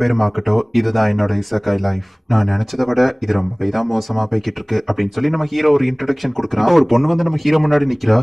பெருமாக்கட்டும், இதுதான் என்னோட இசக்காய் லைஃப். நான் நினைச்சதை விட இது ரொம்பவே தான் மோசமா போய்கிட்டு இருக்கு அப்படின்னு சொல்லி நம்ம ஹீரோ ஒரு இன்ட்ரடக்ஷன் கொடுக்குறான். ஒரு பொண்ணு வந்து நம்ம ஹீரோ முன்னாடி நிக்கிறா.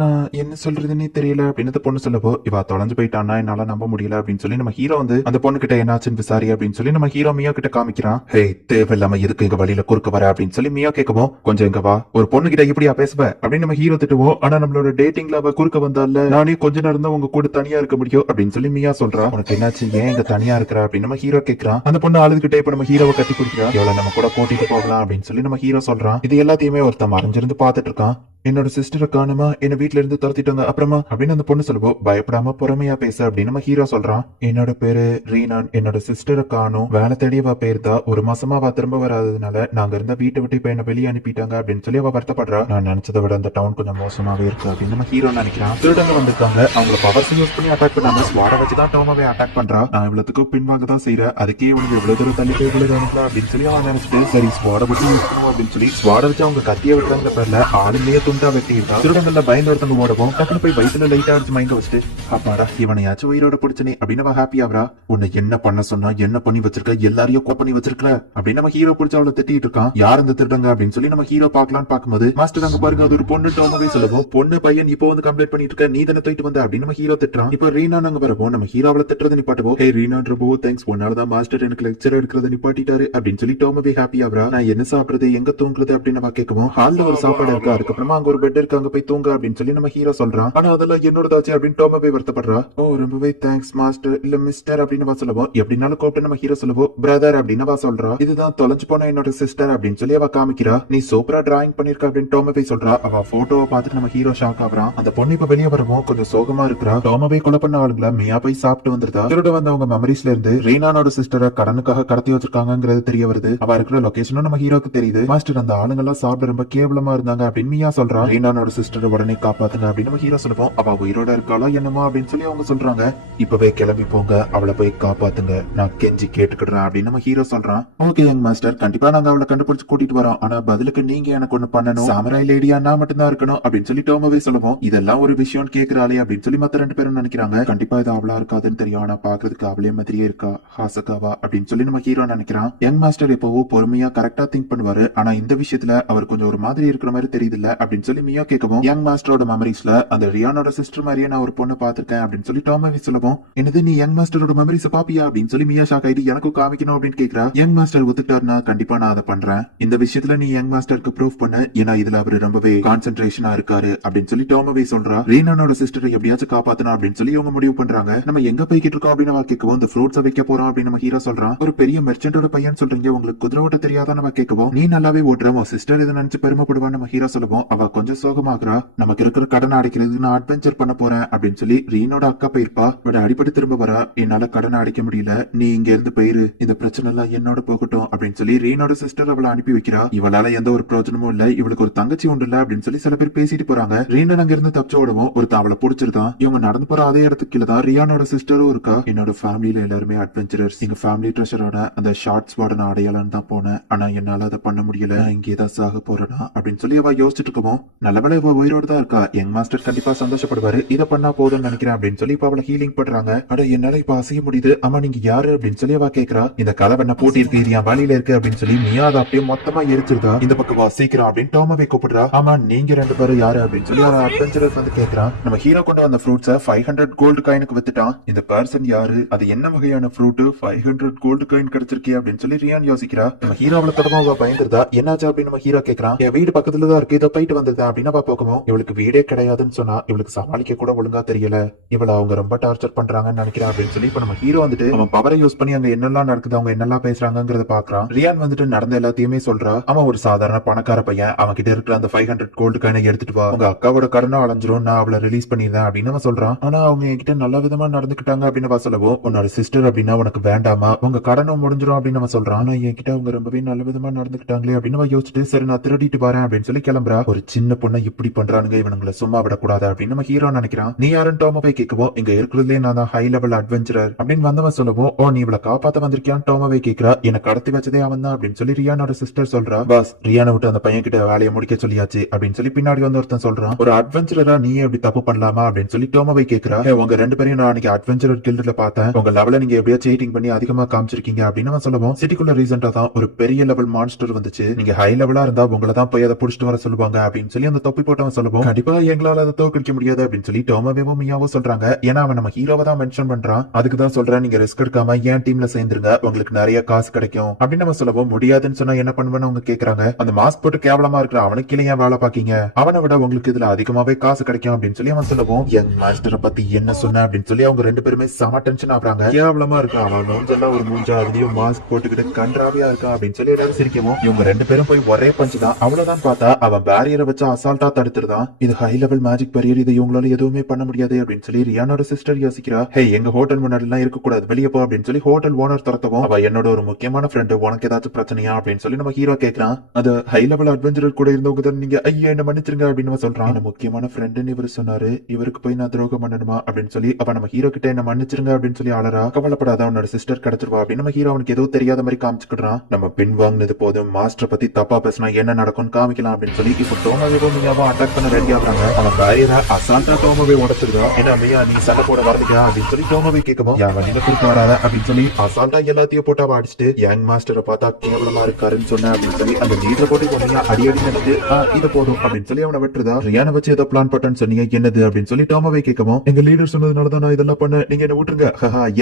நான் என்ன சொல்றதுன்னே தெரியல அப்படின்னு அந்த பொண்ணு சொல்லப்போ, இவ தொலைஞ்சு போயிட்டான்னா என்னால நம்ப முடியல அப்படின்னு சொல்லி நம்ம ஹீரோ வந்து அந்த பொண்ணு கிட்ட என்னாச்சுன்னு விசாரி அப்படின்னு சொல்லி நம்ம ஹீரோ மியா கிட்ட காமிக்கிறான். ஹே, தேவையில்லாம எதுக்கு எங்க வழியில குறுக்க வர அப்படின்னு சொல்லி மியா கேட்கவும், கொஞ்சம் எங்க வா, ஒரு பொண்ணு கிட்ட இப்படியா பேசுவ அப்படின்னு நம்ம ஹீரோ திட்டுவோம். ஆனா நம்மளோட டேட்டிங்ல அவ குறுக்க வந்தால, நானே கொஞ்ச நேரம் தான் உங்க கூட தனியா இருக்க முடியும் அப்படின்னு சொல்லி மியா சொல்றா. உனக்கு என்னாச்சு, ஏன் இங்க தனியா இருக்கிற அப்படின்னு நம்ம ஹீரோ கேட்கறான். அந்த பொண்ணு அழுதுகிட்டே இப்ப நம்ம ஹீரோவை கட்டி பிடிக்கிறா. எவ்வளவு நம்ம கூட கூட்டிட்டு போகலாம் அப்படின்னு சொல்லி நம்ம ஹீரோ சொல்றான். இது எல்லாத்தையுமே ஒருத்தன் மறைஞ்சிருந்து பாத்துட்டு இருக்கான். என்னோட சிஸ்டரை காணுமா, என்ன வீட்டுல இருந்து துரத்திட்டாங்க அப்புறமா அப்படின்னு அந்த பொண்ணு சொல்லுவோம். பயப்படாம பொறுமையா பேச அப்படின்னு நம்ம ஹீரோ சொல்றான். என்னோட பேரு ரீனான், என்னோட சிஸ்டரை காணும், வேலை தேடியவா பேருதா, ஒரு மாசமா அவ திரும்ப வராததுனால நாங்க இருந்த வீட்டை விட்டு இப்ப என்ன வெளியே அனுப்பிட்டாங்க அப்படின்னு சொல்லி அவ வருத்தப்படுறா. நான் நினைச்சதை விட அந்த டவுன் கொஞ்சம் மோசமாவே இருக்கு அப்படின்னு நம்ம ஹீரோ நினைக்கிறான். திருடங்க வந்திருக்காங்க, அவங்க பவர்ஸ் யூஸ் பண்ணி அட்டாக் பண்ணாம ஸ்வாட வச்சுதான் டவுனாவே அட்டாக் பண்றா. நான் இவ்வளவுக்கும் பின்வாங்க தான் செய்யறேன், அதுக்கே இவங்க இவ்வளவு தூரம் தள்ளி போய் விழுதானுங்களா அப்படின்னு சொல்லி அவன் நினைச்சிட்டு சரி ஸ்வாட மட்டும் யூஸ் பண்ணுவோம் அப்படின்னு சொல்லி ஸ்வாட வச்சு அவங்க கத்திய விடுறாங்க பேர்ல ஆளுமையே துண்டா வெட்டியிருக்கா. திருடங்கள்ல பயந்து ஒருத்தவங்க ஓடவும் டக்குனு போய் வயிற்றுல லைட்டா அடிச்சு மயங்க வச்சுட்டு, அப்பாடா இவனையாச்சும் உயிரோட பிடிச்சனே அப்படின்னு அவன் ஹாப்பி ஆவரா. உன்னை என்ன பண்ண சொன்னா, என்ன பண்ணி வச்சிருக்க, எல்லாரையும் கோ பண்ணி வச்சிருக்க அப்படின்னு நம்ம ஹீரோ பிடிச்ச அவளை திட்டிட்டு இருக்கான். யார் அந்த திருடங்க அப்படின்னு சொல்லி நம்ம ஹீரோ பாக்கலான்னு பாக்கும்போது, மாஸ்டர் அங்க பாருங்க அது ஒரு பொண்ணு டோமாவே சொல்லவும், பொண்ணு பையன் இப்போ வந்து கம்ப்ளைண்ட் பண்ணிட்டு இருக்க, நீ தானே தூக்கிட்டு வந்த அப்படின்னு நம்ம ஹீரோ திட்டுறான். இப்போ ரீனா நாங்க வரப்போ நம்ம ஹீரோ அவளை திட்டுறதை நிப்பாட்டுவோம். ஹே ரீனான்றப்போ தேங்க்ஸ், உன்னாலதான் மாஸ்டர் எனக்கு லெக்சர் எடுக்கிறத நிப்பாட்டிட்டாரு அப்படின்னு சொல்லி டோமாவே ஹாப்பி ஆவரா. நான் என்ன சாப்பிடுறது, எங்க தூங்குறது அப்படின்னு நம்ம கேட்கவும், ஹால்ல ஒரு சாப்பாடு இருக்கு, அதுக்கப்புறமா அங்க ஒரு பெட் இருக்கு, அங்க போய் தூங்க அப்படின்னு சொல்லி நம்ம ஹீரோ சொல்றான். ஆனா அதெல்லாம் என்னோட தாச்சு அப்படின்னு டோமாவே வருத்தப்படுறா. ஓ ரொம்பவே தேங்க்ஸ் மாஸ்டர் இல்ல மிஸ்டர் அப்படின்னு வா சொல்லுவோம். எப்படினாலும் கூப்பிட்டு நம்ம ஹீரோ சொல்லுவோம் பிரதர் அப்படின்னு வா சொல்றா. இதுதான் தொலைஞ்சு போன என்னோட சிஸ்டர் அப்படின்னு சொல்லி அவ காமிக்கிறா. நீ சூப்பரா டிராயிங் பண்ணிருக்க அப்படின்னு டோமாவே சொல்றா. அவ போட்டோவை பார்த்துட்டு நம்ம ஹீரோ ஷாக் ஆகுறான். அந்த பொண்ணு இப்ப வெளியே வரவும் கொஞ்சம் சோகமா இருக்கிறா. டோமாவே கொலை பண்ண ஆளுங்கள மியா போய் சாப்பிட்டு வந்துருதா. திருட வந்தவங்க மெமரிஸ்ல இருந்து ரீனானோட சிஸ்டரை கடனுக்காக கடத்தி வச்சிருக்காங்கிறது தெரிய வருது. அவ இருக்கிற லொகேஷனும் நம்ம ஹீரோக்கு தெரியுது. மாஸ்டர் அந்த ஆளுங்க எல்லாம் சாப்பிட ரொம்ப கேவலமா இருந்தாங்க அப்படின்னு மியா சொல்றா. ரீனானோட சிஸ்டரை உடனே காப்பாத்துங்க அப்படின்னு நம்ம ஹீரோ சொல்லுவோம். அவ உயிரோட இருக்காளோ என்னமோ அப்படின்னு சொல்லி அவங்க சொல்றாங்க. இப்பவே கிளம்பி போங்க, அவளை போய் காப்பாத்துங்க, நான் கெஞ்சி கேட்டுக்கிடுறேன் அப்படின்னு நம்ம ஹீரோ சொல்றான். ஓகே யங் மாஸ்டர், கண்டிப்பா நாங்க அவளை கண்டுபிடிச்சு கூட்டிட்டு வரோம், ஆனா பதிலுக்கு நீங்க எனக்கு ஒண்ணு பண்ணணும், சாமராய் லேடியா நான் மட்டும்தான் இருக்கணும் அப்படின்னு சொல்லி டோமாவே சொல்லுவோம். இதெல்லாம் ஒரு விஷயம் கேக்குறாளே அப்படின்னு சொல்லி மத்த ரெண்டு பேரும் நினைக்கிறாங்க. கண்டிப்பா இது அவளா இருக்காதுன்னு தெரியும், ஆனா பாக்குறதுக்கு அவளே மாதிரியே இருக்கா, ஹாசகாவா அப்படின்னு சொல்லி நம்ம ஹீரோ நினைக்கிறான். யங் மாஸ்டர் எப்பவோ பொறுமையா கரெக்டா திங்க் பண்ணுவாரு, ஆனா இந்த விஷயத்துல அவர் கொஞ்சம் ஒரு மாதிரி இருக்கிற மாதிரி தெரியுது இல்ல அப்படின்னு சொல்லி மியா கேட்கவும், யங் மாஸ்டரோட மெமரிஸ்ல அந்த ரியானோட சிஸ்டர் மாதிரியே நான் ஒரு பொண்ணு பாத்திருக்கேன் அப்படின்னு சொல்லி டோமாவே சொல்லவும், என்னது நீ யங் மாஸ்டரோட மெமரிஸ் பாப்பியா அப்படின்னு சொல்லி மியா ஷாக் ஆயிட்டு எனக்கும் காமிக்கணும் அப்படின்னு கேக்குறா. யங் மாஸ்டர் ஒத்துட்டாருன்னா கண்டிப்பா நான் அதை பண்றேன், இந்த விஷயத்துல நீ யங் மாஸ்டருக்கு ப்ரூவ் பண்ண, ஏன்னா இதுல அவரு ரொம்பவே கான்சென்ட்ரேஷனா இருக்காரு அப்படின்னு சொல்லி டோமாவே சொல்றா. ரீனானோட சிஸ்டரை எப்படியாச்சும் காப்பாத்தணும் அப்படின்னு சொல்லி இவங்க முடிவு பண்றாங்க. நம்ம எங்க போய்கிட்டு இருக்கோம் அப்படின்னு கேட்கவும், இந்த ஃப்ரூட்ஸ் வைக்க போறோம் அப்படின்னு நம்ம ஹீரோ சொல்றான். ஒரு பெரிய மெர்ச்சன்டோட பையன் சொல்றீங்க, உங்களுக்கு குதிரை ஓட்ட தெரியாத நம்ம கேட்கவும், நீ நல்லாவே ஓட்டுற, உன் சிஸ்டர் இதை நினைச்சு பெருமைப்படுவான்னு நம்ம ஹீரோ சொல்லுவோம். அவ கொஞ்சம் சோகமாகறா. நமக்கு இருக்கிற கடன் அடைக்கிறது நான் அட்வென்ச்சர் பண்ண போறேன் அப்படின்னு சொல்லி ரீனோட அக்கா போயிருப்பா. பட் அடிப்படை திரும்ப வரா. என்னால கடன் அடைக்க முடியல, நீ இங்க இருந்து போயிரு, இந்த பிரச்சனை எல்லாம் என்னோட போகட்டும் அப்படின்னு சொல்லி ரீனோட சிஸ்டர் அவளை அனுப்பி வைக்கிறா. இவளால எந்த ஒரு பிரயோஜனமும் இல்ல, இவளுக்கு ஒரு தங்கச்சி உண்டு இல்ல அப்படின்னு சொல்லி சில பேர் பேசிட்டு போறாங்க. ரீனன் அங்க இருந்து தப்பிச்சு ஓடவும் ஒருத்தன் அவளை பிடிச்சிருதான். இவங்க நடந்து போற அதே இடத்துக்கு கீழதான் ரியானோட சிஸ்டரும் இருக்கா. என்னோட ஃபேமிலியில எல்லாருமே அட்வென்ச்சரர்ஸ், எங்க ஃபேமிலி ட்ரெஷரோட அந்த ஷார்ட்ஸ் வார்டன் அடையாளம் தான் போனேன், ஆனா என்னால அதை பண்ண முடியல, இங்கேதான் சாக போறேனா அப்படின்னு சொல்லி அவ யோசிச்சுட்டு இருக்கவும், நல்லவேளை இவ உயிரோட தான் இருக்கா, யங் மாஸ்டர் கண்டிப்பா சந்தோஷப்படுவாரு, இதை பண்ணா போதும்னு நினைக்கிறேன் அப்படின்னு சொல்லி இப்ப அவளை ஹீலிங் பண்றாங்க. அட என்னால இப்ப அசைய முடியுது, ஆமா நீங்க யாரு அப்படின்னு சொல்லி அவ கேக்குறா. இந்த கதை பண்ண பூட்டி இருக்கு, இது என் வழியில இருக்கு அப்படின்னு சொல்லி மியா அதை அப்படியே மொத்தமா எரிச்சிருதா. இந்த பக்கம் வா சீக்கிரம் அப்படின்னு டோமாவே கூப்பிடுறா. ஆமா நீங்க ரெண்டு பேரும் யாரு அப்படின்னு சொல்லி அவன் அட்வென்ச்சரஸ் வந்து கேக்குறான். நம்ம ஹீரோ கொண்டு வந்த ஃப்ரூட்ஸை 500 கோல்டு காயினுக்கு வித்துட்டான். இந்த பர்சன் யாரு, அது என்ன வகையான ஃப்ரூட், 500 கோல்டு காயின் கிடைச்சிருக்கே அப்படின்னு சொல்லி ரியான் யோசிக்கிறா. நம்ம ஹீரோ அவளை தொடர்பா பயந்துருதா. என்னாச்சு அப்படின்னு நம்ம ஹீரோ கேக்குறான். என் வீடு பக்கத்துல தான் இருக்கு, இதை போயிட்டு வந்ததா அப்படின்னு அவ போகவும், இவளுக்கு வீடே கிடையாதுன்னு சொன்னா, இவளுக்கு சமாளிக்க கூட ஒழுங்கா தெரியல, இவளை அவங்க ரொம்ப டார்ச்சர் பண்றாங்கன்னு நினைக்கிறேன் அப்படின்னு சொல்லி இப்ப நம்ம ஹீரோ வந்துட்டு அவன் பவரை யூஸ் பண்ணி அங்க என்னெல்லாம் நடக்குது, அவங்க என்னெல்லாம் பேசுறாங்கிறத பாக்குறான். ரியான் வந்துட்டு நடந்த எல்லாத்தையுமே சொல்றா. அவன் ஒரு சாதாரண பணக்கார பையன், அவன் கிட்ட இருக்கிற அந்த 500 கோல்டு காயினை எடுத்துட்டு வா, உங்க அக்காவோட கடனை அலைஞ்சிரும், நான் அவளை ரிலீஸ் பண்ணிருந்தேன் அப்படின்னு அவன் சொல்றான். ஆனா அவங்க என்கிட்ட நல்ல விதமா நடந்துக்கிட்டாங்க அப்படின்னு அவ சொல்லவும், உன்னோட சிஸ்டர் அப்படின்னா உனக்கு வேண்டாமா, உங்க கடனும் முடிஞ்சிரும் அப்படின்னு அவன் சொல்றான். ஆனா என்கிட்ட அவங்க ரொம்பவே நல்ல விதமா நடந்துக்கிட்டாங்களே அப்படின்னு அவ யோசிச்சுட்டு, சரி நான் திருடிட்டு வரேன் அப்படின்னு சொல்லி கிளம்புறா. ஒரு சின்ன பொண்ணை இப்படி பண்றானுங்க, இவனுங்களை சும்மா விடக்கூடாது அப்படின்னு நம்ம ஹீரோ நினைக்கிறான். நீ யாரும் டோம போய் கேட்கவோ, இங்க இருக்கிறதுலே நான் தான் ஹை லெவல் அட்வென்ச்சரர் அப்படின்னு வந்தவன் சொல்லவும், ஓ நீ இவளை காப்பாத்த வந்திருக்கியான்னு டோமவே கேட்கிறா. எனக்கு கடத்தி வச்சதே அவன் தான் அப்படின்னு சொல்லி ரியானோட சிஸ்டர் சொல்றா. பாஸ் ரியானை விட்டு அந்த பையன் கிட்ட வேலையை முடிக்க சொல்லியாச்சு அப்படின்னு சொல்லி பின்னாடி வந்து ஒருத்தன் சொல்றான். ஒரு அட்வென்ச்சரரா நீ எப்படி தப்பு பண்ணலாமா அப்படின்னு சொல்லி டோமவை கேட்கிறா. உங்க ரெண்டு பேரையும் நான் அன்னைக்கு அட்வென்ச்சரர் கில்டுல பார்த்தேன், உங்க லெவல நீங்க எப்படியா சீட்டிங் பண்ணி அதிகமா காமிச்சிருக்கீங்க அப்படின்னு அவன் சொல்லவும், சிட்டிக்குள்ள ரீசெண்டா தான் ஒரு பெரிய லெவல் மான்ஸ்டர் வந்துச்சு, நீங்க ஹை லெவலா இருந்தா உங்களை தான் போய் அதை புடிச்சிட்டு வர சொல்லுவாங்க அப்படின்னு சொல்லி அந்த தொப்பி போட்டவன் சொல்லவும், கண்டிப்பா எங்களால அதை தோற்கடிக்க முடியாது அப்படின்னு சொல்லி டோமாவேவும் மியாவும் சொல்றாங்க. ஏன்னா அவன் நம்ம ஹீரோவை தான் மென்ஷன் பண்றான். அதுக்கு தான் சொல்றேன், நீங்க ரிஸ்க் எடுக்காம என் டீம்ல சேர்ந்துருங்க, உங்களுக்கு நிறைய காசு கிடைக்கும் அப்படின்னு நம்ம சொல்லவும், முடியாதுன்னு சொன்னா என்ன பண்ணுவேன்னு அவங்க கேக்குறாங்க. அந்த மாஸ்க் போட்டு கேவலமா இருக்கிற அவனுக்கு கீழே ஏன் வேலை பாக்கீங்க, அவனை விட உங்களுக்கு இதுல அதிகமாவே காசு கிடைக்கும் அப்படின்னு சொல்லி அவன் சொல்லவும், யங் மாஸ்டரை பத்தி என்ன சொன்ன அப்படின்னு சொல்லி அவங்க ரெண்டு பேருமே செம டென்ஷன் ஆகுறாங்க. கேவலமா இருக்கா அவன், நோஞ்செல்லாம் ஒரு மூஞ்சா, அதுலயும் மாஸ்க் போட்டுக்கிட்டு கன்றாவியா இருக்கா அப்படின்னு சொல்லி எல்லாரும் சிரிக்கவும், இவங்க ரெண்டு பேரும் போய் ஒரே பஞ்சு தான், அவ்வளவுதான் பார்த்தா அவன் பேரியரை வச்சு அசால்ட்டா தடுத்துருதான். இது ஹை லெவல் மேஜிக் பேரியர், இது இவங்களால எதுவுமே பண்ண முடியாது அப்படின்னு சொல்லி ரியானோட சிஸ்டர் யோசிக்கிறா. ஹே எங்க ஹோட்டல் முன்னாடி எல்லாம் இருக்க கூடாது, வெளியே போ அப்படின்னு சொல்லி ஹோட்டல் ஓனர் துரத்தவும், அவ என்னோட ஒரு முக்கியமான ஃப்ரெண்டு, உனக்கு ஏதாச்சும் பிரச்சனையா அப்படின்னு சொல்லி நம்ம ஹீரோ கேட்கறான். அது ஹை லெவல் அட்வென்ச்சரர் கூட இருந்தவங்க தான் நீங்க, ஐயா என்ன மன்னிச்சிருங்க அப்படின்னு சொல்றான். என்ன முக்கியமான ஃப்ரெண்டுன்னு இவர் சொன்னாரு, இவருக்கு போய் நான் துரோகம் பண்ணணுமா அப்படின்னு சொல்லி அப்ப நம்ம ஹீரோ கிட்ட என்ன மன்னிச்சிருங்க அப்படின்னு சொல்லி ஆளரா. கவலைப்படாத, உன்னோட சிஸ்டர் கிடைச்சிருவா அப்படின்னு நம்ம ஹீரோ அவனுக்கு ஏதோ தெரியாத மாதிரி காமிச்சுக்கிறான். நம்ம பின் வாங்கினது போதும், மாஸ்டர் பத்தி தப்பா பேசினா என்ன நடக்கும் காமிக்கலாம் அப்படின்னு சொல்லி இப்ப டோமாவேவும் மியாவும் அட்டாக் பண்ண ரெடி ஆகுறாங்க. அவன் பேரியரை அசால்ட்டா டோமாவே உடைச்சிருக்கா. ஏன்னா மியா நீ சண்டை போட வரலையா அப்படின்னு சொல்லி டோமாவே கேட்கவும், யா வண்டியில குறுக்க வராத அப்படின்னு சொல்லி அசால்ட்டா எல்லாத்தையும் போட்டு அவ அடிச்சுட்டு, யங் மாஸ்டரை பார்த்தா கேவலமா இருக்காருன்னு சொன்ன அப்படின்னு சொல்லி அந்த லீடரை போட்டு மியா அடி அடி நடந்து இது போதும் அப்படின்னு சொல்லி அவனை வெட்டுறதா. ரியானை வச்சு ஏதோ பிளான் பண்றேன்னு சொன்னீங்க, என்னது அப்படின்னு சொல்லி டோமாவே கேட்கவும், எங்க லீடர் சொன்னதுனாலதான் நான் இதெல்லாம் பண்ண, நீங்க என்ன விட்டுருங்க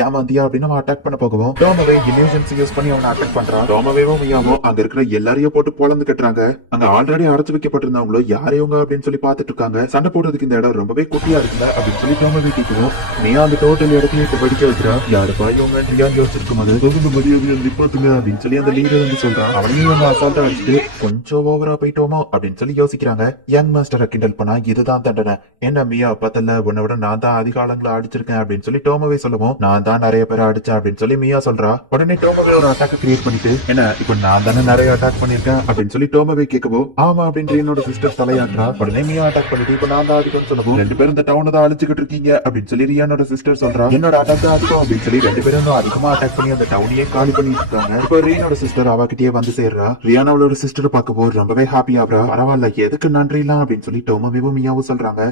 ஏமாந்தியா அப்படின்னு அவன் அட்டாக் பண்ண போகவும், டோமாவே இமேஜன்சி யூஸ் பண்ணி அவனை அட்டாக் பண்றான். டோமாவேவும் மியாவும் அங்க இருக்கிற எல்லாரையும் போட்டு பொழந்து கட்டுறாங்க. அங்க ஆல்ரெடி அடைச்சு வைக்கப்பட்டிருந்தவங்களோ யாரையவங்க அப்படின்னு சொல்லி பாத்துட்டு இருக்காங்க. சண்டை போடுறதுக்கு இந்த இடம் ரொம்பவே குட்டியா இருக்குல்ல அப்படின்னு சொல்லி டோமாவே கேட்கவும், மியா அந்த டோட்டல் இடத்துலயும் இப்ப படிக்க வைக்கிறா. யாரு பாய்வங்க ரியான் யோசிச்சிருக்கும் போது தொகுந்து மதிய நிப்பாத்துங்க அப்படின்னு சொல்லி அந்த லீடர் வந்து சொல்றான். அவனையும் இவங்க அசால்ட்டா வச்சுட்டு கொஞ்சம் ஓவரா போயிட்டோமோ அப்படின்னு சொல்லி யோசிக்கிறாங்க. யங் மாஸ்டரை கிண்டல் பண்ணா இதுதான் தண்டனை, என்ன மியா பத்தல, உன்னை விட நான் தான் அதிக ஆளுங்களை அடிச்சிருக்கேன் அப்படின்னு சொல்லி டோமாவே சொல்லவும், நான் தான் நிறைய பேரை அடிச்சேன் அப்படின்னு சொல்லி மியா சொல்றா. உடனே டோமாவே ஒரு அட்டாக் கிரியேட் பண்ணிட்டு, என்ன இப்ப நான் தானே நிறைய அட்டாக் பண்ணிருக்கேன் அப்படின்னு சொல்லி டோமாவே கேட்கவும், ஆமா அப்படின்னு என்னோட சிஸ்டர் தலையாடுறா. உடனே மியா அட்டாக் பண்ணிட்டு இப்ப நான் தான் அடிக்கணும்னு சொல்லவும், ரெண்டு பேரும் இந்த டவுனை தான் அழிச்சுக்கிட்டு இருக்கீங்க அப்படின்னு சொல்லி ரியானோட சிஸ்டர் சொல்றா. என்னோட அட்டாக் தான் அதிகம் அப்படின்னு சொல்லி ரெண்டு பேரும் அதிகமா அட்டாக் பண்ணி அந்த டவுனையே காலி பண்ணிட்டு இருக்காங்க. இப்ப ரியானோட சிஸ்டர் அவகிட்டயே வந்து சேர்றா. ரியானோட சிஸ்டரை பார்க்கவோ ரொம்பவே ஹாப்பி ஆகுறா. பரவாயில்ல எதுக்கு நன்றிலாம் அப்படின்னு சொல்லி டோமாவேவும் மியாவும் சொல்றாங்க.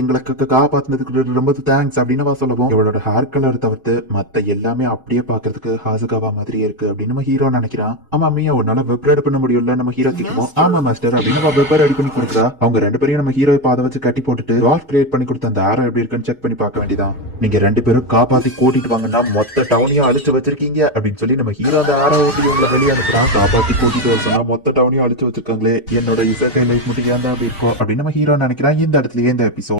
எங்களுக்கு காப்பாத்துனதுக்கு ரொம்ப தேங்க்ஸ் அப்படின்னு சொல்லவும், இவளோட ஹேர் கலர் தவிர்த்து மத்த எல்லாமே அப்படியே பாக்குறதுக்கு ஹாசுகாவா மாதிரியே இருக்கு அப்படின்னு நம்ம ஹீரோ நினைக்கிறான். ஆமா மியா உன்னால வெப் ரெடி பண்ண முடியல நம்ம ஹீரோ கேட்கும். ஆமா மாஸ்டர் அப்படின்னு வெப் ரெடி பண்ணி கொடுக்குறா. அவங்க ரெண்டு பேரையும் நம்ம ஹீரோ பாத வச்சு கட்டி போட்டுட்டு வால் கிரியேட் பண்ணி கொடுத்த அந்த ஆரோ எப்படி இருக்குன்னு செக் பண்ணி பார்க்க வேண்டியதான். நீங்க ரெண்டு பேரும் காப்பாத்தி கூட்டிட்டு வாங்கன்னா மொத்த டவுனையும் அழிச்சு வச்சிருக்கீங்க அப்படின்னு சொல்லி நம்ம ஹீரோ அந்த ஆரோ ஓட்டி உங்களை வெளியே அனுப்புறான். காப்பாத்தி கூட்டிட்டு வர சொன்னா மொத்த டவுனையும் அழிச்சு வச்சிருக்காங்களே, என்னோட இசை லைஃப் மட்டும் ஏன் தான் அப்படி இருக்கும் அப்படின்னு நம்ம ஹீரோ நினைக்கிறான். இந்த இடத்துலயே இந்த எபிசோட்